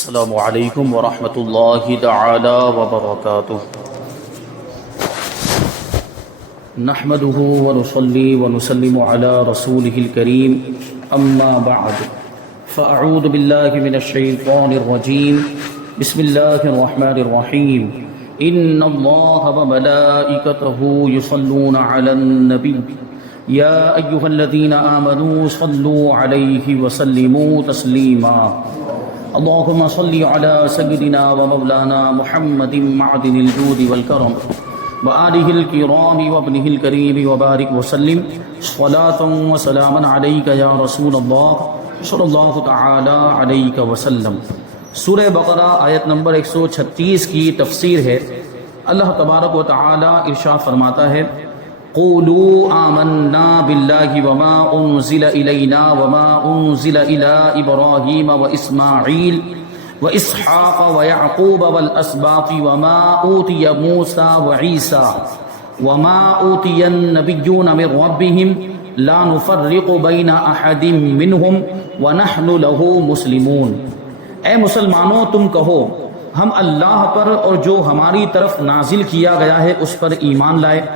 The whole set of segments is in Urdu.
السلام علیکم ورحمۃ اللہ تعالی وبرکاتہ نحمده ونصلي ونسلم على رسوله الكريم اما بعد فاعوذ بالله من الشیطان الرجیم بسم اللہ الرحمن الرحیم ان اللہ وملائکته يصلون على النبی یا ایها الذین آمنوا صلوا علیہ وسلموا تسلیما اللهم صل على سيدنا ومولانا محمد معدن الجود والكرم وآله الكرام وابنه الكريم وبارك وسلم صلاة وسلاما عليك يا رسول الله صلی اللہ تعالی علیہ وسلم۔ سورہ بقرہ آیت نمبر 136 کی تفسیر ہے۔ اللہ تبارک و تعالی ارشاد فرماتا ہے قولوا آمنا باللہ وما انزل الینا وما انزل الی ابراہیم واسماعیل واسحاق ویعقوب والاسباط وما اوتی موسیٰ وعیسیٰ وما اوتی النبیون من ربهم لا نفرق بین احد منہم ونحن له مسلمون۔ اے مسلمانوں تم کہو ہم اللہ پر اور جو ہماری طرف نازل کیا گیا ہے اس پر ایمان لائے،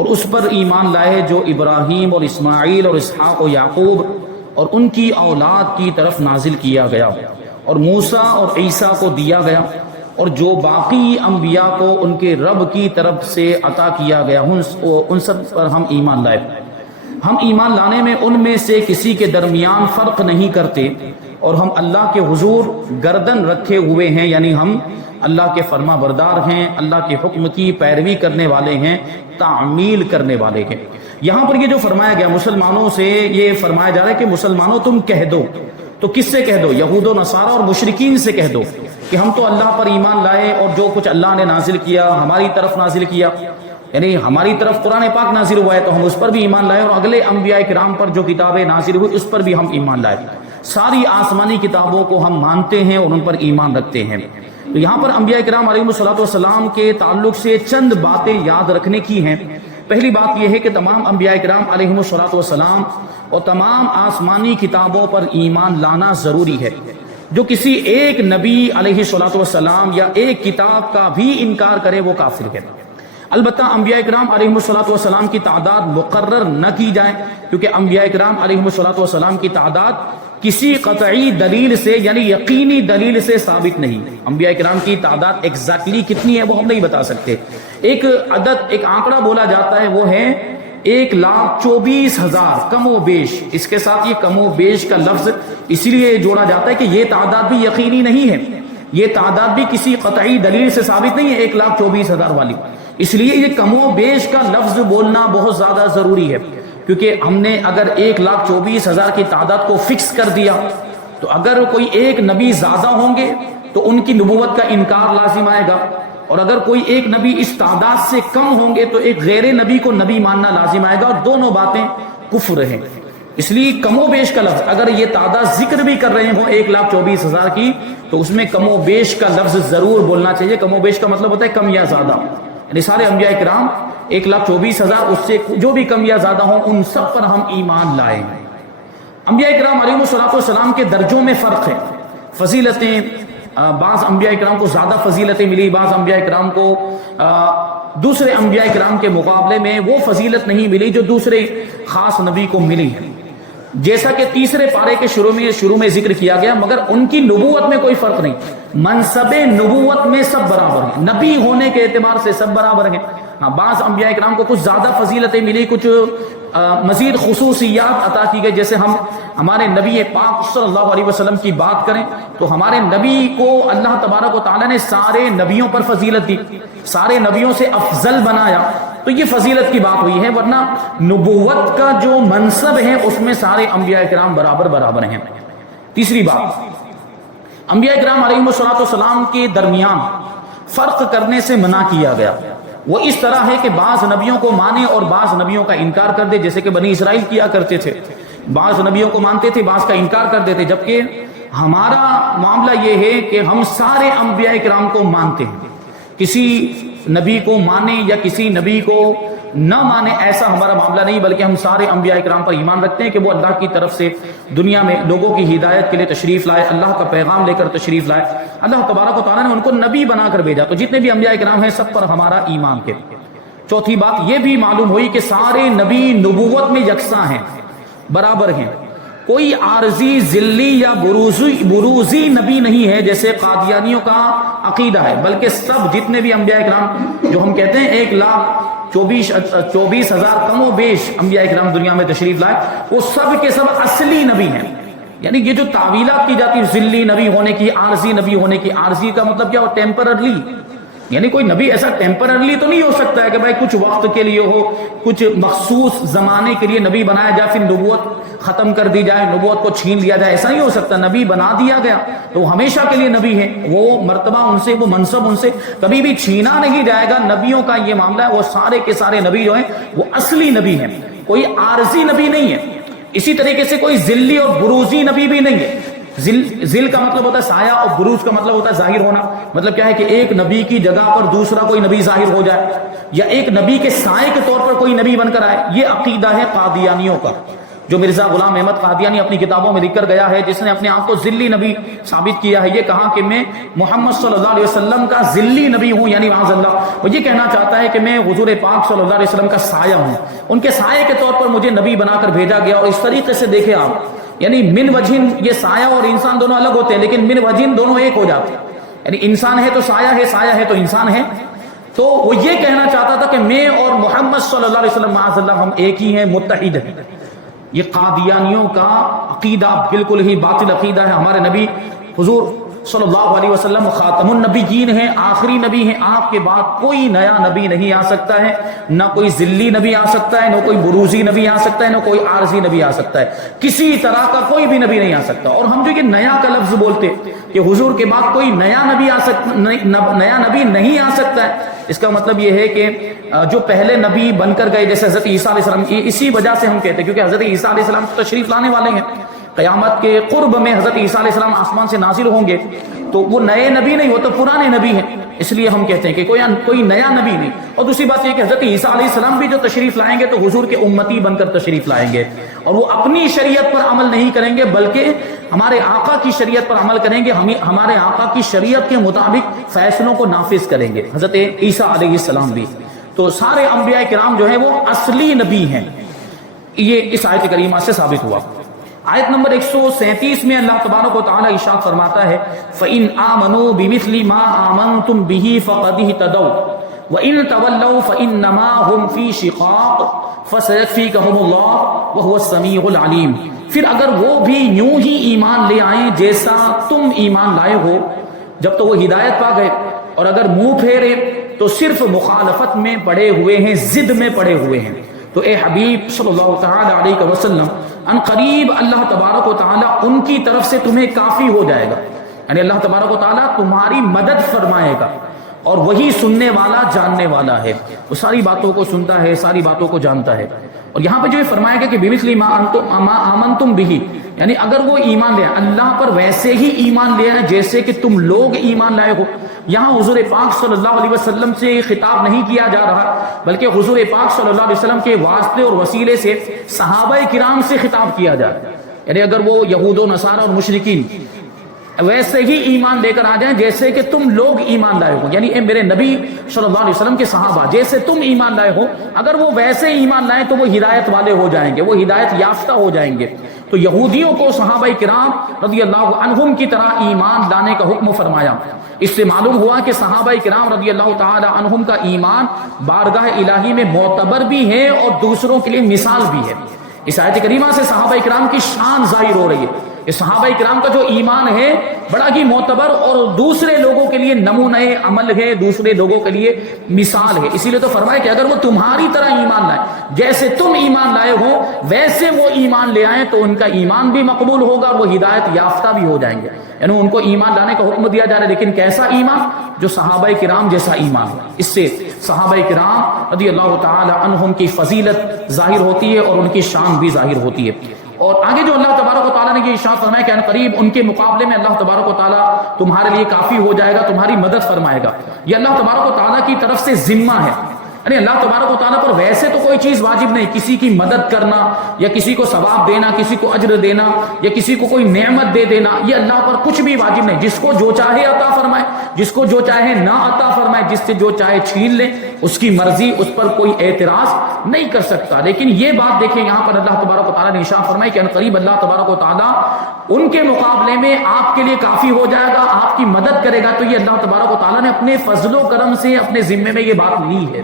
اور اس پر ایمان لائے جو ابراہیم اور اسماعیل اور اسحاق و یعقوب اور ان کی اولاد کی طرف نازل کیا گیا اور موسیٰ اور عیسیٰ کو دیا گیا اور جو باقی انبیاء کو ان کے رب کی طرف سے عطا کیا گیا ان سب پر ہم ایمان لائے۔ ہم ایمان لانے میں ان میں سے کسی کے درمیان فرق نہیں کرتے اور ہم اللہ کے حضور گردن رکھے ہوئے ہیں، یعنی ہم اللہ کے فرما بردار ہیں، اللہ کے حکم کی پیروی کرنے والے ہیں، تعمیل کرنے والے ہیں۔ یہاں پر یہ جو فرمایا گیا مسلمانوں سے، یہ فرمایا جا رہا ہے کہ مسلمانوں تم کہہ دو۔ تو کس سے کہہ دو؟ یہود و نصارہ اور مشرکین سے کہہ دو کہ ہم تو اللہ پر ایمان لائے اور جو کچھ اللہ نے نازل کیا ہماری طرف نازل کیا، یعنی ہماری طرف قرآن پاک نازل ہوا ہے تو ہم اس پر بھی ایمان لائے، اور اگلے انبیاء کرام پر جو کتابیں نازل ہوئی اس پر بھی ہم ایمان لائے۔ ساری آسمانی کتابوں کو ہم مانتے ہیں اور ان پر ایمان رکھتے ہیں۔ تو یہاں پر انبیاء کرام علیہ الصلوۃ والسلام کے تعلق سے چند باتیں یاد رکھنے کی ہیں۔ پہلی بات یہ ہے کہ تمام انبیاء کرام علیہ الصلوۃ والسلام اور تمام آسمانی کتابوں پر ایمان لانا ضروری ہے۔ جو کسی ایک نبی علیہ الصلوۃ والسلام یا ایک کتاب کا بھی انکار کرے وہ کافر ہے۔ البتہ انبیاء کرام علیہ الصلوۃ والسلام کی تعداد مقرر نہ کی جائے، کیونکہ انبیاء کرام علیہ الصلوۃ والسلام کی تعداد کسی قطعی دلیل سے یعنی یقینی دلیل سے ثابت نہیں۔ انبیاء کرام کی تعداد ایگزیکٹلی کتنی ہے وہ ہم نہیں بتا سکتے۔ ایک عدد، ایک آنکڑا بولا جاتا ہے، وہ ہے 1,24,000 کم و بیش۔ اس کے ساتھ یہ کم و بیش کا لفظ اسی لیے جوڑا جاتا ہے کہ یہ تعداد بھی یقینی نہیں ہے، یہ تعداد بھی کسی قطعی دلیل سے ثابت نہیں ہے 1,24,000 والی، اس لیے یہ کم و بیش کا لفظ بولنا بہت زیادہ ضروری ہے، کیونکہ ہم نے اگر 1,24,000 کی تعداد کو فکس کر دیا تو اگر کوئی ایک نبی زیادہ ہوں گے تو ان کی نبوت کا انکار لازم آئے گا، اور اگر کوئی ایک نبی اس تعداد سے کم ہوں گے تو ایک غیر نبی کو نبی ماننا لازم آئے گا، اور دونوں باتیں کفر ہیں۔ اس لیے کم و بیش کا لفظ، اگر یہ تعداد ذکر بھی کر رہے ہوں 1,24,000 کی تو اس میں کم و بیش کا لفظ ضرور بولنا چاہیے۔ کم و بیش کا مطلب ہوتا ہے کم یا زیادہ، یعنی سارے انبیاء کرام 1,24,000 اس سے جو بھی کم یا زیادہ ہوں ان سب پر ہم ایمان لائیں۔ انبیاء کرام علیہ الصلوۃ والسلام کے درجوں میں فرق ہے، فضیلتیں، بعض انبیاء کرام کو زیادہ فضیلتیں ملی، بعض انبیاء کرام کو دوسرے انبیاء کرام کے مقابلے میں وہ فضیلت نہیں ملی جو دوسرے خاص نبی کو ملی ہے، جیسا کہ تیسرے پارے کے شروع میں ذکر کیا گیا، مگر ان کی نبوت میں کوئی فرق نہیں۔ منصب نبوت میں سب برابر ہیں، نبی ہونے کے اعتبار سے سب برابر ہیں۔ ہاں، بعض انبیاء کرام کو کچھ زیادہ فضیلتیں ملی، کچھ مزید خصوصیات عطا کی گئی۔ جیسے ہم ہمارے نبی پاک صلی اللہ علیہ وسلم کی بات کریں تو ہمارے نبی کو اللہ تبارک و تعالیٰ نے سارے نبیوں پر فضیلت دی، سارے نبیوں سے افضل بنایا، تو یہ فضیلت کی بات ہوئی ہے، ورنہ نبوت کا جو منصب ہے اس میں سارے انبیاء کرام برابر ہیں۔ تیسری بات، انبیاء کرام علیہ الصلوۃ والسلام کے درمیان فرق کرنے سے منع کیا گیا۔ وہ اس طرح ہے کہ بعض نبیوں کو مانے اور بعض نبیوں کا انکار کر دے، جیسے کہ بنی اسرائیل کیا کرتے تھے، بعض نبیوں کو مانتے تھے، بعض کا انکار کر دیتے، جبکہ ہمارا معاملہ یہ ہے کہ ہم سارے انبیاء کرام کو مانتے ہیں۔ کسی نبی کو مانے یا کسی نبی کو نہ مانے، ایسا ہمارا معاملہ نہیں، بلکہ ہم سارے انبیاء کرام پر ایمان رکھتے ہیں کہ وہ اللہ کی طرف سے دنیا میں لوگوں کی ہدایت کے لیے تشریف لائے، اللہ کا پیغام لے کر تشریف لائے، اللہ تبارک و تعالیٰ نے ان کو نبی بنا کر بھیجا۔ تو جتنے بھی انبیاء کرام ہیں سب پر ہمارا ایمان ہے۔ چوتھی بات یہ بھی معلوم ہوئی کہ سارے نبی نبوت میں یکساں ہیں، برابر ہیں، کوئی عارضی، ذلی یا بروزی نبی نہیں ہے جیسے قادیانیوں کا عقیدہ ہے، بلکہ سب جتنے بھی انبیاء کرام، جو ہم کہتے ہیں 1,24,000 کم و بیش انبیاء کرام دنیا میں تشریف لائے، وہ سب کے سب اصلی نبی ہیں۔ یعنی یہ جو تعویلات کی جاتی ہے ذلی نبی ہونے کی، عارضی نبی ہونے کی، عارضی کا مطلب کیا ہو؟ ٹیمپررلی، یعنی کوئی نبی ایسا ٹیمپررلی تو نہیں ہو سکتا ہے کہ بھائی کچھ وقت کے لیے ہو، کچھ مخصوص زمانے کے لیے نبی بنایا جائے پھر نبوت ختم کر دی جائے، نبوت کو چھین لیا جائے، ایسا نہیں ہو سکتا۔ نبی بنا دیا گیا تو وہ ہمیشہ کے لیے نبی ہے، وہ مرتبہ ان سے، وہ منصب ان سے کبھی بھی چھینا نہیں جائے گا۔ نبیوں کا یہ معاملہ ہے، وہ سارے کے سارے نبی جو ہیں وہ اصلی نبی ہیں، کوئی عارضی نبی نہیں ہے۔ اسی طریقے سے کوئی ذلی اور بروزی نبی بھی نہیں ہے۔ ذل کا مطلب ہوتا ہے سایہ، اور بروز کا مطلب ہوتا ہے ظاہر ہونا۔ مطلب کیا ہے کہ ایک نبی کی جگہ پر دوسرا کوئی نبی ظاہر ہو جائے، یا ایک نبی کے سائے کے طور پر کوئی نبی بن کر آئے۔ یہ عقیدہ ہے قادیانیوں کا، جو مرزا غلام احمد قادیانی اپنی کتابوں میں لکھ کر گیا ہے، جس نے اپنے آپ کو ذلی نبی ثابت کیا ہے۔ یہ کہا کہ میں محمد صلی اللہ علیہ وسلم کا ذلی نبی ہوں، یعنی معاذ اللہ وہ یہ کہنا چاہتا ہے کہ میں حضور پاک صلی اللہ علیہ وسلم کا سایہ ہوں، ان کے سائے کے طور پر مجھے نبی بنا کر بھیجا گیا۔ اور اس طریقے سے دیکھیں آپ، یعنی من وجہن، یہ سایہ اور انسان دونوں الگ ہوتے ہیں، لیکن من وجہن دونوں ایک ہو جاتے ہیں۔ یعنی انسان ہے تو سایہ ہے، سایہ ہے تو انسان ہے۔ تو وہ یہ کہنا چاہتا تھا کہ میں اور محمد صلی اللہ علیہ وسلم معاذ اللہ ہم ایک ہی ہیں، متحد ہیں۔ یہ قادیانیوں کا عقیدہ بالکل ہی باطل عقیدہ ہے۔ ہمارے نبی حضور صلی اللہ علیہ وسلم خاتم النبیین ہیں، آخری نبی ہیں، آپ کے بعد کوئی نیا نبی نہیں آ سکتا ہے، نہ کوئی ذلی نبی آ سکتا ہے، نہ کوئی بروزی نبی آ سکتا ہے، نہ کوئی عارضی نبی آ سکتا ہے، کسی طرح کا کوئی بھی نبی نہیں آ سکتا۔ اور ہم جو یہ نیا کا لفظ بولتے کہ حضور کے بعد کوئی نیا نبی نیا نبی نہیں آ سکتا ہے، اس کا مطلب یہ ہے کہ جو پہلے نبی بن کر گئے جیسے حضرت عیسیٰ علیہ السلام، اسی وجہ سے ہم کہتے ہیں کیونکہ حضرت عیسیٰ علیہ السلام تشریف لانے والے ہیں، قیامت کے قرب میں حضرت عیسیٰ علیہ السلام آسمان سے نازل ہوں گے، تو وہ نئے نبی نہیں، وہ تو پرانے نبی ہیں، اس لیے ہم کہتے ہیں کہ کوئی نیا نبی نہیں۔ اور دوسری بات یہ کہ حضرت عیسیٰ علیہ السلام بھی جو تشریف لائیں گے تو حضور کے امتی بن کر تشریف لائیں گے، اور وہ اپنی شریعت پر عمل نہیں کریں گے بلکہ ہمارے آقا کی شریعت پر عمل کریں گے، ہمارے آقا کی شریعت کے مطابق فیصلوں کو نافذ کریں گے، حضرت عیسیٰ علیہ السلام بھی۔ تو سارے انبیاء کرام جو ہیں وہ اصلی نبی ہیں، یہ اس آیت کریمہ سے ثابت ہوا۔ آیت نمبر 137 میں اللہ تبارک و تعالی ارشاد فرماتا ہے فَإِنْ آمَنُوا بِمِثْلِ مَا آمَنْتُمْ بِهِ فَقَدِ اهْتَدَوْا وَإِنْ تَوَلَّوْا فَإِنَّمَا هُمْ فِي شِقَاقٍ فَسَيَكْفِيكَهُمُ اللَّهُ وَهُوَ السَّمِيعُ الْعَلِيمُ۔ پھر اگر وہ بھی یوں ہی ایمان لے آئیں جیسا تم ایمان لائے ہو، جب تو وہ ہدایت پا گئے، اور اگر منہ پھیرے تو صرف مخالفت میں پڑے ہوئے ہیں، ضد میں پڑے ہوئے ہیں۔ تو اے حبیب صلی اللہ تعالی علیہ وسلم، ان قریب اللہ تبارک و تعالی ان کی طرف سے تمہیں کافی ہو جائے گا، یعنی اللہ تبارک و تعالی تمہاری مدد فرمائے گا، اور وہی سننے والا جاننے والا ہے، وہ ساری باتوں کو سنتا ہے، ساری باتوں کو جانتا ہے۔ اور یہاں پہ جو یہ فرمایا گیا کہ بِمِثْلِ مَا آمَنْتُمْ بِهِ، یعنی اگر وہ ایمان لے اللہ پر ویسے ہی ایمان لے آئے جیسے کہ تم لوگ ایمان لائے ہو۔ یہاں حضور پاک صلی اللہ علیہ وسلم سے خطاب نہیں کیا جا رہا، بلکہ حضور پاک صلی اللہ علیہ وسلم کے واسطے اور وسیلے سے صحابہ کرام سے خطاب کیا جا رہا ہے۔ یعنی اگر وہ یہود و نصارہ اور مشرکین ویسے ہی ایمان لے کر آ جائیں جیسے کہ تم لوگ ایمان لائے ہو، یعنی اے میرے نبی صلی اللہ علیہ وسلم کے صحابہ جیسے تم ایمان لائے ہو، اگر وہ ویسے ایمان لائیں تو وہ ہدایت والے ہو جائیں گے، وہ ہدایت یافتہ ہو جائیں گے۔ تو یہودیوں کو صحابہ کرام رضی اللہ عنہم کی طرح ایمان لانے کا حکم فرمایا۔ اس سے معلوم ہوا کہ صحابہ کرام رضی اللہ تعالی عنہم کا ایمان بارگاہ الہی میں معتبر بھی ہے اور دوسروں کے لیے مثال بھی ہے۔ اس آیت کریمہ سے صحابہ کرام کی شان ظاہر ہو رہی ہے۔ اس صحابہ کرام کا جو ایمان ہے بڑا ہی معتبر اور دوسرے لوگوں کے لیے نمونہ عمل ہے، دوسرے لوگوں کے لیے مثال ہے۔ اسی لیے تو فرمایا کہ اگر وہ تمہاری طرح ایمان لائے جیسے تم ایمان لائے ہو ویسے وہ ایمان لے آئیں تو ان کا ایمان بھی مقبول ہوگا اور وہ ہدایت یافتہ بھی ہو جائیں گے۔ یعنی ان کو ایمان لانے کا حکم دیا جا رہا ہے، لیکن کیسا ایمان؟ جو صحابہ کرام جیسا ایمان ہے۔ اس سے صحابہ کرام رضی اللہ تعالی عنہم کی فضیلت ظاہر ہوتی ہے اور ان کی شان بھی ظاہر ہوتی ہے۔ اور آگے جو اللہ تبارک و تعالیٰ نے یہ ارشاد فرمایا کہ ان قریب ان کے مقابلے میں اللہ تبارک و تعالیٰ تمہارے لیے کافی ہو جائے گا، تمہاری مدد فرمائے گا۔ یہ اللہ تبارک و تعالیٰ کی طرف سے ذمہ ہے، یعنی اللہ تبارک و تعالیٰ پر ویسے تو کوئی چیز واجب نہیں، کسی کی مدد کرنا یا کسی کو ثواب دینا، کسی کو اجر دینا یا کسی کو کوئی نعمت دے دینا، یہ اللہ پر کچھ بھی واجب نہیں. جس کو جو چاہے عطا فرمائے، جس کو جو چاہے نہ عطا فرمائے، جس سے جو چاہے چھین لے، اس کی مرضی، اس پر کوئی اعتراض نہیں کر سکتا. لیکن یہ بات دیکھیں یہاں پر اللہ تبارک و تعالیٰ نے ارشاد فرمائی کہ عنقریب اللہ تبارک و تعالیٰ ان کے مقابلے میں آپ کے لیے کافی ہو جائے گا، آپ کی مدد کرے گا. تو یہ اللہ تبارک و تعالیٰ نے اپنے فضل و کرم سے اپنے ذمے میں یہ بات لی ہے،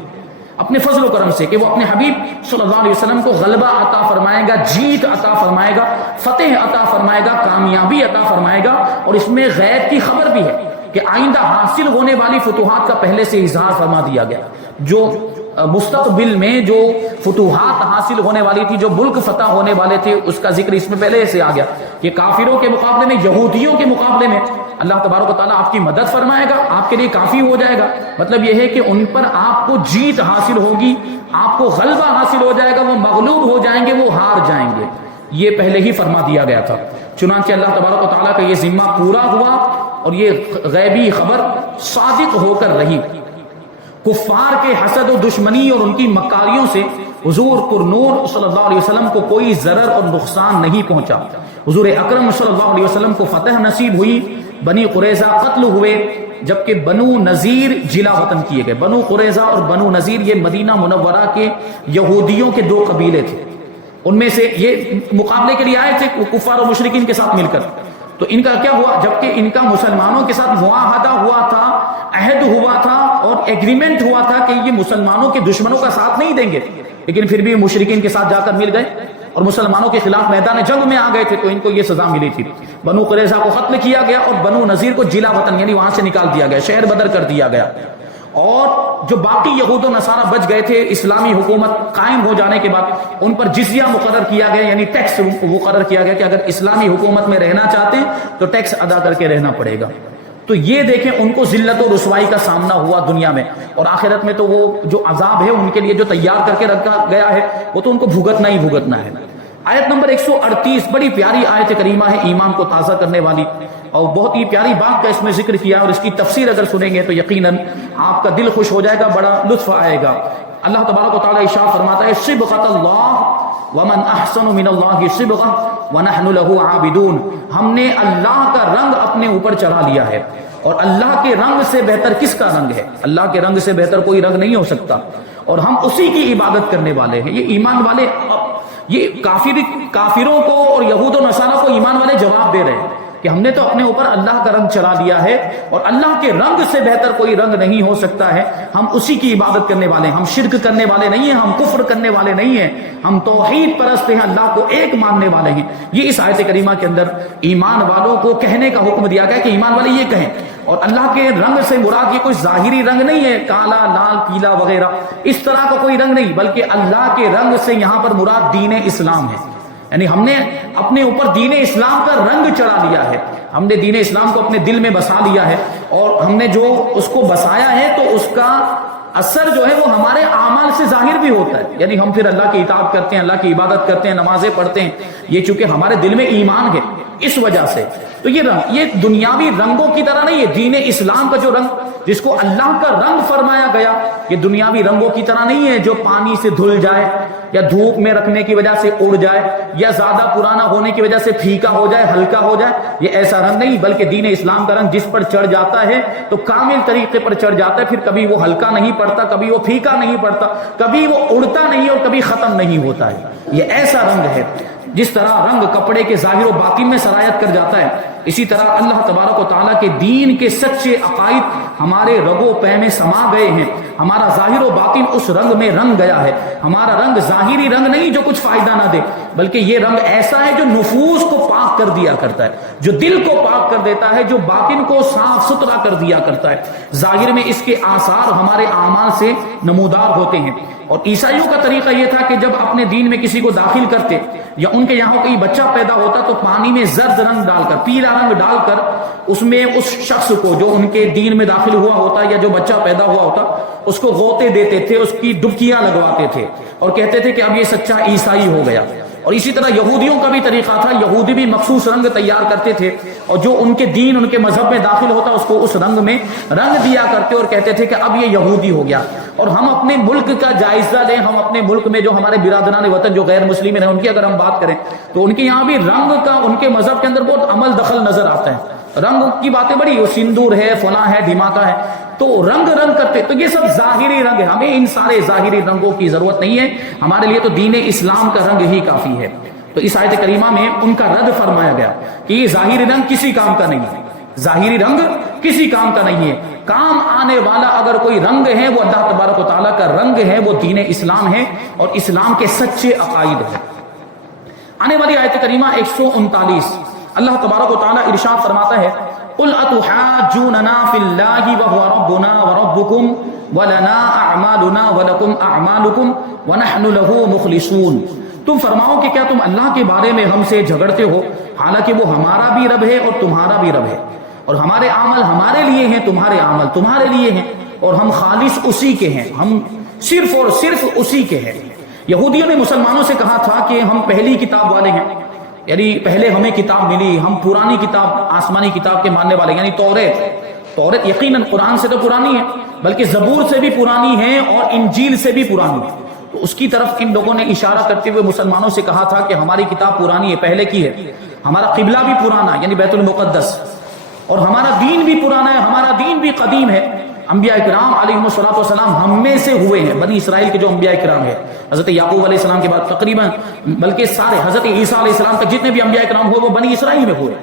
اپنے فضل و کرم سے، کہ وہ اپنے حبیب صلی اللہ علیہ وسلم کو غلبہ عطا فرمائے گا، جیت عطا فرمائے گا، فتح عطا فرمائے گا، کامیابی عطا فرمائے گا. اور اس میں غیب کی خبر بھی ہے کہ آئندہ حاصل ہونے والی فتوحات کا پہلے سے اظہار فرما دیا گیا. جو مستقبل میں جو فتوحات حاصل ہونے والی تھی، جو ملک فتح ہونے والے تھے، اس کا ذکر اس میں پہلے سے آ گیا کہ کافروں کے مقابلے میں، یہودیوں کے مقابلے میں اللہ تبارک و تعالیٰ آپ کی مدد فرمائے گا، آپ کے لیے کافی ہو جائے گا. مطلب یہ ہے کہ ان پر آپ کو جیت حاصل ہوگی، آپ کو غلبہ حاصل ہو جائے گا، وہ مغلوب ہو جائیں گے، وہ ہار جائیں گے. یہ پہلے ہی فرما دیا گیا تھا. چنانچہ اللہ تبارک و تعالیٰ کا یہ ذمہ پورا ہوا اور یہ غیبی خبر صادق ہو کر رہی. کفار کے حسد و دشمنی اور ان کی مکاریوں سے حضور پر نور صلی اللہ علیہ وسلم کو کوئی ضرر اور نقصان نہیں پہنچا. حضور اکرم صلی اللہ علیہ وسلم کو فتح نصیب ہوئی، بنی قریظہ قتل ہوئے، جبکہ بنو نذیر جلا وطن کیے گئے. بنو قریظہ اور بنو نذیر یہ مدینہ منورہ کے یہودیوں کے دو قبیلے تھے. ان میں سے یہ مقابلے کے لیے آئے تھے کفار و مشرکین کے ساتھ مل کر. تو ان کا کیا ہوا، جبکہ ان کا مسلمانوں کے ساتھ معاہدہ ہوا تھا، عہد ہوا تھا اور ایگریمنٹ ہوا تھا کہ یہ مسلمانوں کے دشمنوں کا ساتھ نہیں دیں گے، لیکن پھر بھی مشرکین کے ساتھ جا کر مل گئے اور مسلمانوں کے خلاف میدان جنگ میں آ گئے تھے. تو ان کو یہ سزا ملی تھی. بنو قریظہ کو قتل کیا گیا اور بنو نذیر کو جلا وطن یعنی وہاں سے نکال دیا گیا، شہر بدر کر دیا گیا. اور جو باقی یہود و نصارہ بچ گئے تھے، اسلامی حکومت قائم ہو جانے کے بعد ان پر جزیہ مقرر کیا گیا، یعنی ٹیکس مقرر کیا گیا کہ اگر اسلامی حکومت میں رہنا چاہتے ہیں تو ٹیکس ادا کر کے رہنا پڑے گا. تو یہ دیکھیں ان کو ذلت و رسوائی کا سامنا ہوا دنیا میں، اور آخرت میں تو وہ جو عذاب ہے ان کے لیے جو تیار کر کے رکھا گیا ہے وہ تو ان کو بھگتنا ہی بھگتنا ہے. آیت نمبر 138 بڑی پیاری آیت کریمہ ہے، ایمان کو تازہ کرنے والی، اور بہت ہی پیاری بات کا اس میں ذکر کیا، اور اس کی تفسیر اگر سنیں گے تو یقیناً آپ کا دل خوش ہو جائے گا، بڑا لطف آئے گا. اللہ تبارک و تعالیٰ ارشاد فرماتا ہے صبغۃ اللہ ومن احسن من اللہ صبغۃ ونحن له عابدون. ہم نے اللہ کا رنگ اپنے اوپر چڑھا لیا ہے، اور اللہ کے رنگ سے بہتر کس کا رنگ ہے؟ اللہ کے رنگ سے بہتر کوئی رنگ نہیں ہو سکتا، اور ہم اسی کی عبادت کرنے والے ہیں. یہ ایمان والے، یہ کافروں کو اور یہود و نصارہ کو ایمان والے جواب دے رہے ہیں کہ ہم نے تو اپنے اوپر اللہ کا رنگ چلا لیا ہے، اور اللہ کے رنگ سے بہتر کوئی رنگ نہیں ہو سکتا ہے. ہم اسی کی عبادت کرنے والے ہیں، ہم شرک کرنے والے نہیں ہیں، ہم کفر کرنے والے نہیں ہیں، ہم توحید پرست ہیں، اللہ کو ایک ماننے والے ہیں. یہ اس آیت کریمہ کے اندر ایمان والوں کو کہنے کا حکم دیا گیا کہ ایمان والے یہ کہیں. اور اللہ کے رنگ سے مراد یہ کوئی ظاہری رنگ نہیں ہے، کالا، لال، پیلا وغیرہ اس طرح کا کوئی رنگ نہیں، بلکہ اللہ کے رنگ سے یہاں پر مراد دین اسلام ہے. یعنی ہم نے اپنے اوپر دین اسلام کا رنگ چڑھا لیا ہے، ہم نے دین اسلام کو اپنے دل میں بسا لیا ہے، اور ہم نے جو اس کو بسایا ہے تو اس کا اثر جو ہے وہ ہمارے اعمال سے ظاہر بھی ہوتا ہے. یعنی ہم پھر اللہ کی اطاعت کرتے ہیں، اللہ کی عبادت کرتے ہیں، نمازیں پڑھتے ہیں، یہ چونکہ ہمارے دل میں ایمان ہے اس وجہ سے. تو یہ رنگ یہ دنیاوی رنگوں کی طرح نہیں ہے. دین اسلام کا جو رنگ جس کو اللہ کا رنگ فرمایا گیا، یہ دنیاوی رنگوں کی طرح نہیں ہے جو پانی سے دھل جائے یا دھوپ میں رکھنے کی وجہ سے اڑ جائے یا زیادہ پرانا ہونے کی وجہ سے پھیکا ہو جائے، ہلکا ہو جائے. یہ ایسا رنگ نہیں، بلکہ دین اسلام کا رنگ جس پر چڑھ جاتا ہے تو کامل طریقے پر چڑھ جاتا ہے، پھر کبھی وہ ہلکا نہیں پڑتا، کبھی وہ پھیکا نہیں پڑتا، کبھی وہ اڑتا نہیں اور کبھی ختم نہیں ہوتا ہے. یہ ایسا رنگ ہے. جس طرح رنگ کپڑے کے ظاہر و باطن میں سرایت کر جاتا ہے، اسی طرح اللہ تبارک و تعالیٰ کے دین کے سچے عقائد ہمارے رگو پے میں سما گئے ہیں. ہمارا ظاہر و باطن اس رنگ میں رنگ گیا ہے. ہمارا رنگ ظاہری رنگ نہیں جو کچھ فائدہ نہ دے، بلکہ یہ رنگ ایسا ہے جو نفوس کو پاک کر دیا کرتا ہے، جو دل کو پاک کر دیتا ہے، جو باطن کو صاف ستھرا کر دیا کرتا ہے. ظاہر میں اس کے آثار ہمارے اعمال سے نمودار ہوتے ہیں. اور عیسائیوں کا طریقہ یہ تھا کہ جب اپنے دین میں کسی کو داخل کرتے یا ان کے یہاں کوئی بچہ پیدا ہوتا تو پانی میں زرد رنگ ڈال کر، پیلا رنگ ڈال کر اس میں اس شخص کو جو ان کے دین میں داخل ہوا ہوتا یا جو بچہ پیدا ہوا ہوتا اس کو غوطے دیتے تھے، اس کی ڈبکیاں لگواتے تھے اور کہتے تھے کہ اب یہ سچا عیسائی ہو گیا. اور اسی طرح یہودیوں کا بھی طریقہ تھا، یہودی بھی مخصوص رنگ تیار کرتے تھے اور جو ان کے دین ان کے مذہب میں داخل ہوتا اس کو اس رنگ میں رنگ دیا کرتے اور کہتے تھے کہ اب یہ یہودی ہو گیا۔ اور ہم اپنے ملک کا جائزہ لیں، ہم اپنے ملک میں جو ہمارے برادران وطن جو غیر مسلمین ہیں ان کی اگر ہم بات کریں تو ان کے یہاں بھی رنگ کا ان کے مذہب کے اندر بہت عمل دخل نظر آتا ہے۔ رنگ کی باتیں بڑی، وہ سندور ہے، فلاں ہے، دھماکہ ہے، تو رنگ کرتے، تو یہ سب ظاہری رنگ ہے، ہمیں ان سارے ظاہری رنگوں کی ضرورت نہیں ہے، ہمارے لیے تو دین اسلام کا رنگ ہی کافی ہے۔ تو اس آیت کریمہ میں ان کا رد فرمایا گیا کہ یہ ظاہری رنگ کسی کام کا نہیں ہے، ظاہری رنگ کسی کام کا نہیں ہے، کام آنے والا اگر کوئی رنگ ہے وہ اللہ تبارک و تعالیٰ کا رنگ ہے، وہ دین اسلام ہے اور اسلام کے سچے عقائد ہے۔ آنے والی آیت کریمہ 139 اللہ تبارک و تعالیٰ ارشاد فرماتا ہے قُلْ أَتُحَاجُّونَنَا فِي اللَّهِ وَهُوَ رَبُّنَا وَرَبُّكُمْ وَلَنَا أَعْمَالُنَا وَلَكُمْ أَعْمَالُكُمْ وَنَحْنُ لَهُ مُخْلِصُونَ۔ تم فرماؤ کہ کیا تم اللہ کے بارے میں ہم سے جھگڑتے ہو حالانکہ وہ ہمارا بھی رب ہے اور تمہارا بھی رب ہے، اور ہمارے عمل ہمارے لیے ہیں، تمہارے عمل تمہارے لیے ہیں، اور ہم خالص اسی کے ہیں، ہم صرف اور صرف اسی کے ہیں۔ یہودیوں نے مسلمانوں سے کہا تھا کہ ہم پہلی کتاب والے ہیں، یعنی پہلے ہمیں کتاب ملی، ہم پرانی کتاب آسمانی کتاب کے ماننے والے، یعنی توریت یقیناً قرآن سے تو پرانی ہے بلکہ زبور سے بھی پرانی ہے اور انجیل سے بھی پرانی ہے۔ تو اس کی طرف ان لوگوں نے اشارہ کرتے ہوئے مسلمانوں سے کہا تھا کہ ہماری کتاب پرانی ہے، پہلے کی ہے، ہمارا قبلہ بھی پرانا ہے یعنی بیت المقدس، اور ہمارا دین بھی پرانا ہے، ہمارا دین بھی قدیم ہے۔ انبیاء کرام علیہم الصلوۃ والسلام ہم میں سے ہوئے ہیں، بنی اسرائیل کے جو انبیاء کرام ہیں، حضرت یعقوب علیہ السلام کے بعد تقریباً بلکہ سارے حضرت عیسیٰ علیہ السلام تک جتنے بھی انبیاء کرام ہوئے وہ بنی اسرائیل میں ہوئے۔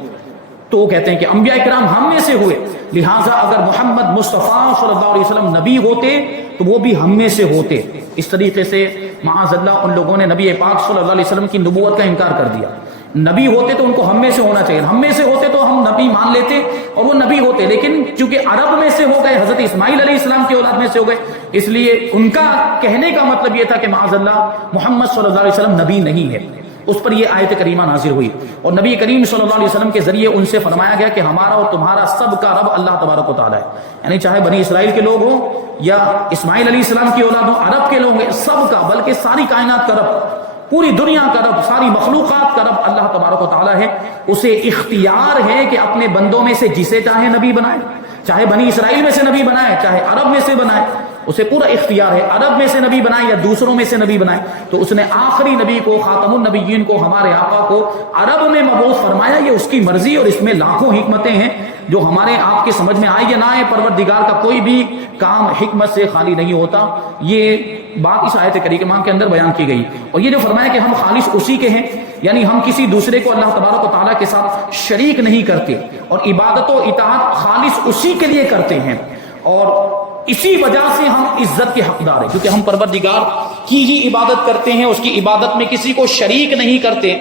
تو وہ کہتے ہیں کہ انبیاء کرام ہم میں سے ہوئے، لہٰذا اگر محمد مصطفیٰ صلی اللہ علیہ وسلم نبی ہوتے تو وہ بھی ہم میں سے ہوتے۔ اس طریقے سے معاذ اللہ ان لوگوں نے نبی پاک صلی اللہ علیہ وسلم کی نبوت کا انکار کر دیا۔ نبی ہوتے تو ان کو ہم میں سے ہونا چاہیے، ہم میں سے ہوتے تو ہم نبی مان لیتے اور وہ نبی ہوتے، لیکن چونکہ عرب میں سے ہو گئے، حضرت اسماعیل علیہ السلام کی اولاد میں سے ہو گئے، اس لیے ان کا کہنے کا مطلب یہ تھا کہ معاذ اللہ محمد صلی اللہ علیہ وسلم نبی نہیں ہے۔ اس پر یہ آیت کریمہ نازل ہوئی اور نبی کریم صلی اللہ علیہ وسلم کے ذریعے ان سے فرمایا گیا کہ ہمارا اور تمہارا سب کا رب اللہ تبارک و تعالیٰ ہے، یعنی چاہے بنی اسرائیل کے لوگ ہوں یا اسماعیل علیہ السلام کی اولاد ہوں، عرب کے لوگ ہیں، سب کا، بلکہ ساری کائنات کا رب، پوری دنیا کا رب، ساری مخلوقات کا رب اللہ تبارک و تعالیٰ ہے۔ اسے اختیار ہے کہ اپنے بندوں میں سے جسے چاہے نبی بنائے، چاہے بنی اسرائیل میں سے نبی بنائے، چاہے عرب میں سے بنائے، اسے پورا اختیار ہے، عرب میں سے نبی بنائے یا دوسروں میں سے نبی بنائے۔ تو اس نے آخری نبی کو، خاتم النبیین کو، ہمارے آقا کو عرب میں مبعوث فرمایا، یہ اس کی مرضی، اور اس میں لاکھوں حکمتیں ہیں جو ہمارے آپ کے سمجھ میں آئے یا نہ آئے، پروردگار کا کوئی بھی کام حکمت سے خالی نہیں ہوتا۔ یہ بات اس آیت کریمہ کے اندر بیان کی گئی، اور یہ جو فرمایا کہ ہم خالص اسی کے ہیں، یعنی ہم کسی دوسرے کو اللہ تبارک و تعالیٰ کے ساتھ شریک نہیں کرتے اور عبادت و اطاعت خالص اسی کے لیے کرتے ہیں، اور اسی وجہ سے ہم عزت کے حقدار ہیں، کیونکہ ہم پروردگار کی ہی عبادت کرتے ہیں، اس کی عبادت میں کسی کو شریک نہیں کرتے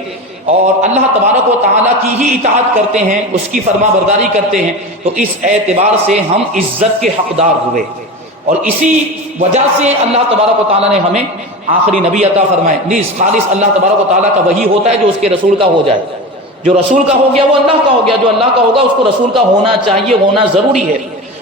اور اللہ تبارک و تعالیٰ کی ہی اطاعت کرتے ہیں، اس کی فرما برداری کرتے ہیں، تو اس اعتبار سے ہم عزت کے حقدار ہوئے، اور اسی وجہ سے اللہ تبارک و تعالیٰ نے ہمیں آخری نبی عطا فرمائے۔ نیز خالص اللہ تبارک و تعالیٰ کا وہی ہوتا ہے جو اس کے رسول کا ہو جائے، جو رسول کا ہو گیا وہ اللہ کا ہو گیا، جو اللہ کا ہوگا اس کو رسول کا ہونا چاہیے، ہونا ضروری ہے،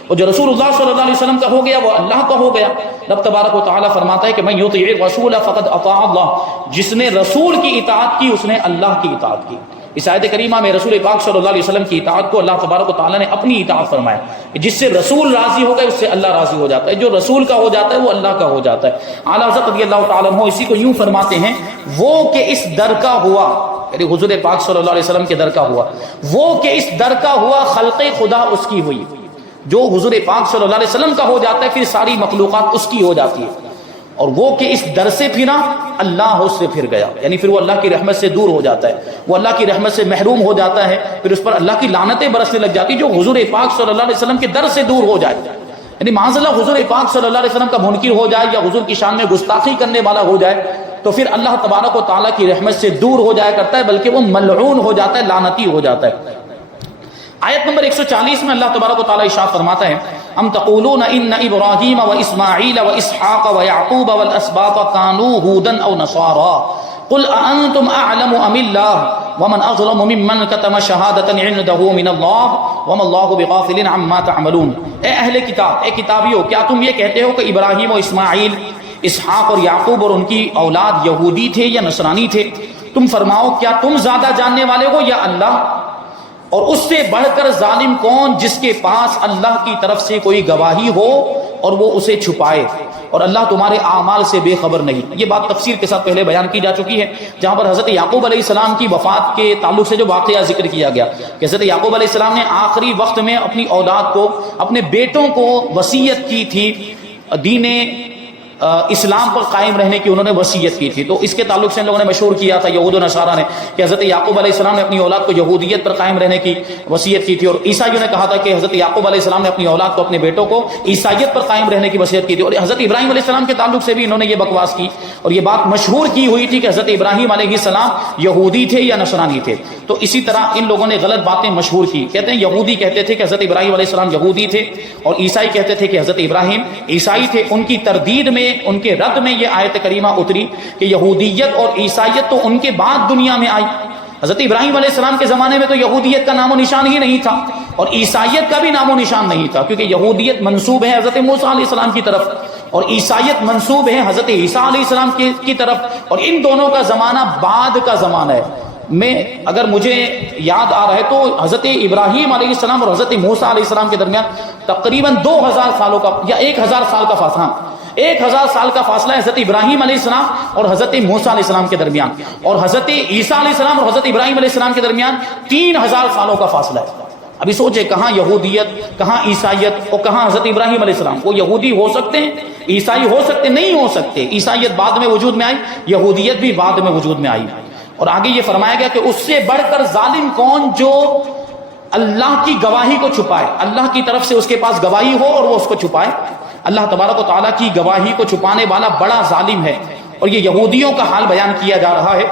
اور جو رسول اللہ صلی اللہ علیہ وسلم کا ہو گیا وہ اللہ کا ہو گیا۔ رب تبارک و تعالیٰ فرماتا ہے کہ من یطیع الرسول فقد اطاع اللہ، جس نے رسول کی اطاعت کی اس نے اللہ کی اطاعت کی۔ اس آیت کریمہ میں رسول پاک صلی اللہ علیہ وسلم کی اطاعت کو اللہ تبارک و تعالیٰ نے اپنی اطاعت فرمایا، جس سے رسول راضی ہو گئے اس سے اللہ راضی ہو جاتا ہے، جو رسول کا ہو جاتا ہے وہ اللہ کا ہو جاتا ہے۔ اعلیٰ حضرت رضی اللہ تعالیٰ عنہ اسی کو یوں فرماتے ہیں، وہ کہ اس در کا ہوا، یعنی حضور پاک صلی اللہ علیہ وسلم کے در کا ہوا، وہ کہ اس در کا ہوا خلق خدا اس کی ہوئی۔ جو حضور پاک صلی اللہ علیہ وسلم کا ہو جاتا ہے پھر ساری مخلوقات اس کی ہو جاتی ہے، اور وہ کہ اس در سے پھرا اللہ اس سے پھر گیا، یعنی پھر وہ اللہ کی رحمت سے دور ہو جاتا ہے، وہ اللہ کی رحمت سے محروم ہو جاتا ہے، پھر اس پر اللہ کی لعنتیں برسنے لگ جاتی، جو حضور پاک صلی اللہ علیہ وسلم کے در سے دور ہو جائے، یعنی معاذ اللہ حضور پاک صلی اللہ علیہ وسلم کا منکر ہو جائے یا حضور کی شان میں گستاخی کرنے والا ہو جائے تو پھر اللہ تبارک و تعالیٰ کی رحمت سے دور ہو جایا کرتا ہے، بلکہ وہ ملعون ہو جاتا ہے، لعنتی ہو جاتا ہے۔ آیت نمبر 140 میں اللہ تبارک و تعالیٰ ارشاد فرماتا ہے، ام تقولون ان ابراہیم و اسماعیل و اسحاق و یعقوب والاسباط كانوا هودا او نصارا قل اانتم اعلم ام اللہ ومن اظلم ممن كتم شہادۃ عنده من اللہ وما اللہ بغافل عما تعملون۔ اے اہل کتاب، اے کتابیو، کیا تم یہ کہتے ہو کہ ابراہیم و اسماعیل، اسحاق اور یعقوب اور ان کی اولاد یہودی تھے یا نصرانی تھے؟ تم فرماؤ کیا تم زیادہ جاننے والے ہو یا اللہ؟ اور اس سے بڑھ کر ظالم کون جس کے پاس اللہ کی طرف سے کوئی گواہی ہو اور وہ اسے چھپائے، اور اللہ تمہارے اعمال سے بے خبر نہیں۔ یہ بات تفسیر کے ساتھ پہلے بیان کی جا چکی ہے، جہاں پر حضرت یعقوب علیہ السلام کی وفات کے تعلق سے جو واقعہ ذکر کیا گیا کہ حضرت یعقوب علیہ السلام نے آخری وقت میں اپنی اولاد کو، اپنے بیٹوں کو وصیت کی تھی دین اسلام پر قائم رہنے کی، انہوں نے وصیت کی تھی۔ تو اس کے تعلق سے ان لوگوں نے مشہور کیا تھا یہود و نصارہ نے کہ حضرت یعقوب علیہ السلام نے اپنی اولاد کو یہودیت پر قائم رہنے کی وصیت کی تھی، اور عیسائیوں نے کہا تھا کہ حضرت یعقوب علیہ السلام نے اپنی اولاد کو، اپنے بیٹوں کو عیسائیت پر قائم رہنے کی وصیت کی تھی۔ اور حضرت ابراہیم علیہ السلام کے تعلق سے بھی انہوں نے یہ بکواس کی اور یہ بات مشہور کی ہوئی تھی کہ حضرت ابراہیم علیہ السلام یہودی تھے یا نصرانی تھے۔ تو اسی طرح ان لوگوں نے غلط باتیں مشہور کی، کہتے ہیں یہودی کہتے تھے کہ حضرت ابراہیم علیہ السلام یہودی تھے، اور عیسائی کہتے تھے کہ حضرت ابراہیم عیسائی تھے۔ ان کی تردید میں، ان کے رد میں یہ آیت کریمہ اتری کہ یہودیت اور عیسائیت تو ان کے بعد دنیا میں آئی، حضرت ابراہیم علیہ السلام کے زمانے میں تو یہودیت کا نام و نشان ہی نہیں تھا، اور عیسائیت کا بھی نام و نشان نہیں تھا، کیونکہ یہودیت منسوب ہے حضرت موسیٰ علیہ السلام کی طرف اور عیسائیت منسوب ہے حضرت عیسیٰ علیہ السلام کی طرف، اور ان دونوں کا زمانہ بعد کا زمانہ ہے۔ میں اگر مجھے یاد آ رہا ہے تو حضرت ابراہیم علیہ السلام اور حضرت موسیٰ علیہ السلام کے درمیان تقریباً 2000 سالوں کا یا 1000 سال کا فاصلہ، 1000 سال کا فاصلہ ہے حضرت ابراہیم علیہ السلام اور حضرت موسیٰ علیہ السلام کے درمیان، اور حضرت عیسیٰ علیہ السلام اور حضرت ابراہیم علیہ السلام کے درمیان 3000 سالوں کا فاصلہ ہے۔ ابھی سوچے کہاں یہودیت، کہاں عیسائیت اور کہاں حضرت ابراہیم علیہ السلام۔ وہ یہودی ہو سکتے ہیں، عیسائی ہو سکتے نہیں ہو سکتے، عیسائیت بعد میں وجود میں آئی، یہودیت بھی بعد میں وجود میں آئی۔ اور آگے یہ فرمایا گیا کہ اس سے بڑھ کر ظالم کون جو اللہ کی گواہی کو چھپائے، اللہ کی طرف سے اس کے پاس گواہی ہو اور وہ اس کو چھپائے۔ اللہ تبارک و تعالیٰ کی گواہی کو چھپانے والا بڑا ظالم ہے، اور یہ یہودیوں کا حال بیان کیا جا رہا ہے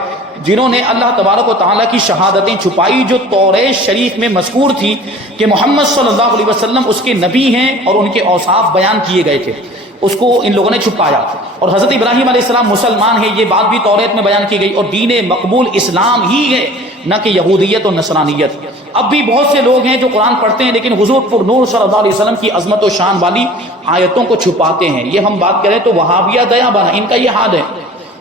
جنہوں نے اللہ تبارک و تعالیٰ کی شہادتیں چھپائی، جو توریت شریف میں مذکور تھی کہ محمد صلی اللہ علیہ وسلم اس کے نبی ہیں اور ان کے اوصاف بیان کیے گئے تھے، اس کو ان لوگوں نے چھپایا۔ اور حضرت ابراہیم علیہ السلام مسلمان ہیں، یہ بات بھی توریت میں بیان کی گئی، اور دین مقبول اسلام ہی ہے، نہ کہ یہودیت اور نصرانیت۔ اب بھی بہت سے لوگ ہیں جو قرآن پڑھتے ہیں لیکن حضور پر نور صلی اللہ علیہ وسلم کی عظمت و شان والی آیتوں کو چھپاتے ہیں۔ یہ ہم بات کریں تو وہابیہ دیا بنا، ان کا یہ حال ہے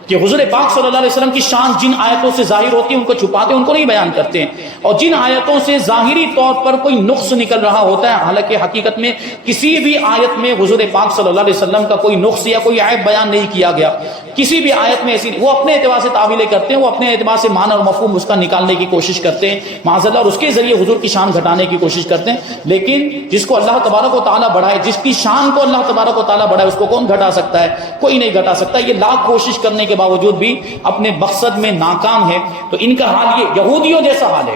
کہ حضور پاک صلی اللہ علیہ وسلم کی شان جن آیتوں سے ظاہر ہوتی ہے ان کو چھپاتے ہیں، ان کو نہیں بیان کرتے ہیں، اور جن آیتوں سے ظاہری طور پر کوئی نقص نکل رہا ہوتا ہے، حالانکہ حقیقت میں کسی بھی آیت میں حضور پاک صلی اللہ علیہ وسلم کا کوئی نقص یا کوئی عیب بیان نہیں کیا گیا، کسی بھی آیت میں ایسی، وہ اپنے اعتبار سے تعویلیں کرتے ہیں، وہ اپنے اعتبار سے معنی اور مفہوم اس کا نکالنے کی کوشش کرتے ہیں معاذ اللہ، اور اس کے ذریعے حضور کی شان گھٹانے کی کوشش کرتے ہیں۔ لیکن جس کو اللہ تبارک و تعالیٰ بڑھائے، جس کی شان کو اللہ تبارک و تعالیٰ بڑھائے، اس کو کون گھٹا سکتا ہے؟ کوئی نہیں گھٹا سکتا۔ یہ لاکھ کوشش کرنے کے باوجود بھی اپنے مقصد میں ناکام ہے۔ تو ان کا حال یہ یہودیوں جیسا حال ہے،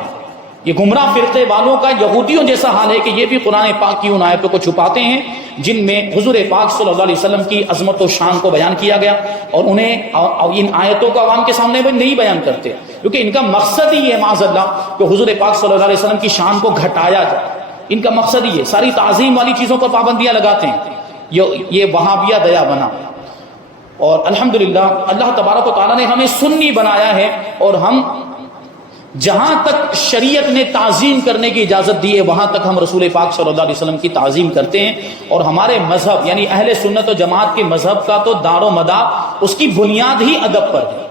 یہ گمراہ فرقے والوں کا یہودیوں جیسا حال ہے کہ یہ بھی قرآن پاک کی ان آیتوں کو چھپاتے ہیں جن میں حضور پاک صلی اللہ علیہ وسلم کی عظمت و شان کو بیان کیا گیا، اور انہیں ان آیتوں کو عوام کے سامنے نہیں بیان کرتے، کیونکہ ان کا مقصد ہی ہے معاذ اللہ کہ حضور پاک صلی اللہ علیہ وسلم کی شان کو گھٹایا جائے۔ ان کا مقصد ہی ہے، ساری تعظیم والی چیزوں پر پابندیاں لگاتے ہیں، یہ وہابیہ دیا بنا۔ اور الحمدللہ اللہ تبارک و تعالیٰ نے ہمیں سنی بنایا ہے، اور ہم جہاں تک شریعت نے تعظیم کرنے کی اجازت دی ہے وہاں تک ہم رسول پاک صلی اللہ علیہ وسلم کی تعظیم کرتے ہیں، اور ہمارے مذہب یعنی اہل سنت و جماعت کے مذہب کا تو دار و مدار اس کی بنیاد ہی ادب پر ہے۔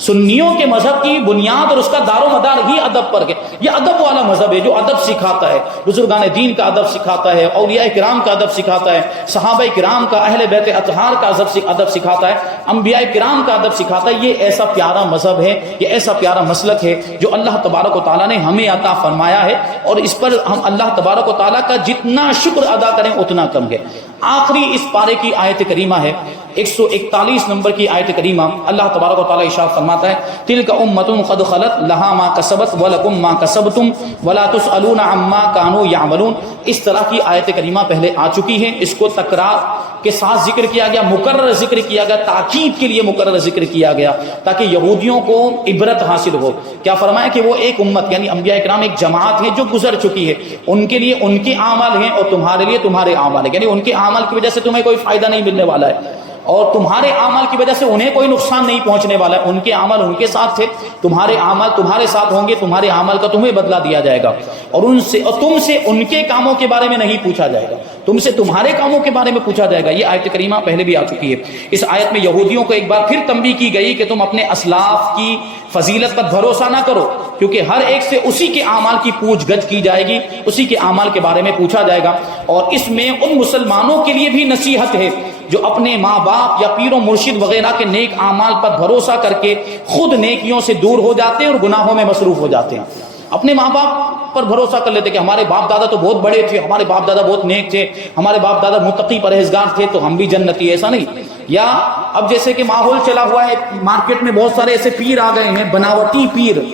سنیوں کے مذہب کی بنیاد اور اس کا دار و مدار ہی ادب پر ہے۔ یہ ادب والا مذہب ہے جو ادب سکھاتا ہے، بزرگان دین کا ادب سکھاتا ہے، اولیاء کرام کا ادب سکھاتا ہے، صحابہ کرام کا، اہل بیت اطہار کا ادب سکھاتا ہے، انبیاء کرام کا ادب سکھاتا ہے۔ یہ ایسا پیارا مذہب ہے، یہ ایسا پیارا مسلک ہے جو اللہ تبارک و تعالیٰ نے ہمیں عطا فرمایا ہے، اور اس پر ہم اللہ تبارک و تعالیٰ کا جتنا شکر ادا کریں اتنا کم ہے۔ آخری اس پارے کی آیت کریمہ ہے 141 نمبر کی آیت کریمہ، اللہ تبارک و تعالیٰ ارشاد فرماتا ہے تلک امۃ قد خلت لہا ما کسبت ولکم ما کسبتم ولا تسألون عما کانوا یعملون۔ اس طرح کی آیت کریمہ پہلے آ چکی ہے، اس کو تکرار کے ساتھ ذکر کیا گیا، مکرر ذکر کیا گیا، تاکید کے لیے مکرر ذکر کیا گیا تاکہ یہودیوں کو عبرت حاصل ہو۔ کیا فرمایا کہ وہ ایک امت یعنی انبیاء کرام ایک جماعت ہے جو گزر چکی ہے، ان کے لیے ان کے اعمال ہیں اور تمہارے لیے تمہارے اعمال ہیں، یعنی ان کے اعمال کی وجہ سے تمہیں کوئی فائدہ نہیں ملنے والا ہے، اور تمہارے اعمال کی وجہ سے انہیں کوئی نقصان نہیں پہنچنے والا ہے۔ ان کے اعمال ان کے ساتھ تھے، تمہارے اعمال تمہارے ساتھ ہوں گے، تمہارے اعمال کا تمہیں بدلہ دیا جائے گا، اور تم سے ان کے کاموں کے بارے میں نہیں پوچھا جائے گا، تم سے تمہارے کاموں کے بارے میں پوچھا جائے گا. یہ آیت کریمہ پہلے بھی آ چکی ہے. اس آیت میں یہودیوں کو ایک بار پھر تنبیہ کی گئی کہ تم اپنے اسلاف کی فضیلت پر بھروسہ نہ کرو، کیونکہ ہر ایک سے اسی کے اعمال کی پوچھ گچھ کی جائے گی، اسی کے اعمال کے بارے میں پوچھا جائے گا. اور اس میں ان مسلمانوں کے لیے بھی نصیحت ہے جو اپنے ماں باپ یا پیر و مرشد وغیرہ کے نیک اعمال پر بھروسہ کر کے خود نیکیوں سے دور ہو جاتے ہیں اور گناہوں میں مصروف ہو جاتے ہیں. اپنے ماں باپ پر بھروسہ کر لیتے کہ ہمارے باپ دادا تو بہت بڑے تھے، ہمارے باپ دادا بہت نیک تھے، ہمارے باپ دادا متقی پرہیزگار تھے تو ہم بھی جنتی. ایسا نہیں. یا اب جیسے کہ ماحول چلا ہوا ہے مارکیٹ میں، بہت سارے ایسے پیر آ گئے ہیں، بناوٹی پیر.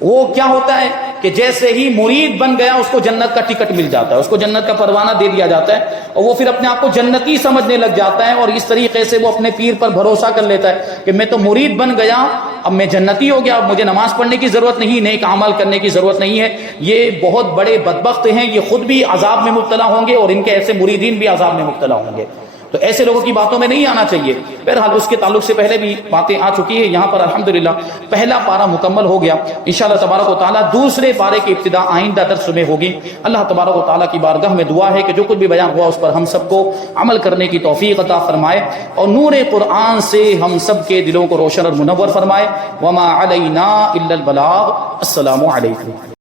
وہ کیا ہوتا ہے کہ جیسے ہی مرید بن گیا اس کو جنت کا ٹکٹ مل جاتا ہے، اس کو جنت کا پروانہ دے دیا جاتا ہے، اور وہ پھر اپنے آپ کو جنتی سمجھنے لگ جاتا ہے، اور اس طریقے سے وہ اپنے پیر پر بھروسہ کر لیتا ہے کہ میں تو مرید بن گیا، اب میں جنتی ہو گیا، اب مجھے نماز پڑھنے کی ضرورت نہیں، نیک عمل کرنے کی ضرورت نہیں ہے. یہ بہت بڑے بدبخت ہیں، یہ خود بھی عذاب میں مبتلا ہوں گے اور ان کے ایسے مریدین بھی عذاب میں مبتلا ہوں گے. تو ایسے لوگوں کی باتوں میں نہیں آنا چاہیے. بہرحال اس کے تعلق سے پہلے بھی باتیں آ چکی ہے. یہاں پر الحمدللہ پہلا پارہ مکمل ہو گیا. انشاءاللہ تبارک و تعالیٰ دوسرے پارے کی ابتدا آئندہ درس میں ہوگی. اللہ تبارک و تعالیٰ کی بارگاہ میں دعا ہے کہ جو کچھ بھی بیان ہوا اس پر ہم سب کو عمل کرنے کی توفیق عطا فرمائے اور نور قرآن سے ہم سب کے دلوں کو روشن اور منور فرمائے. وما علینا الا البلاغ. السلام علیکم.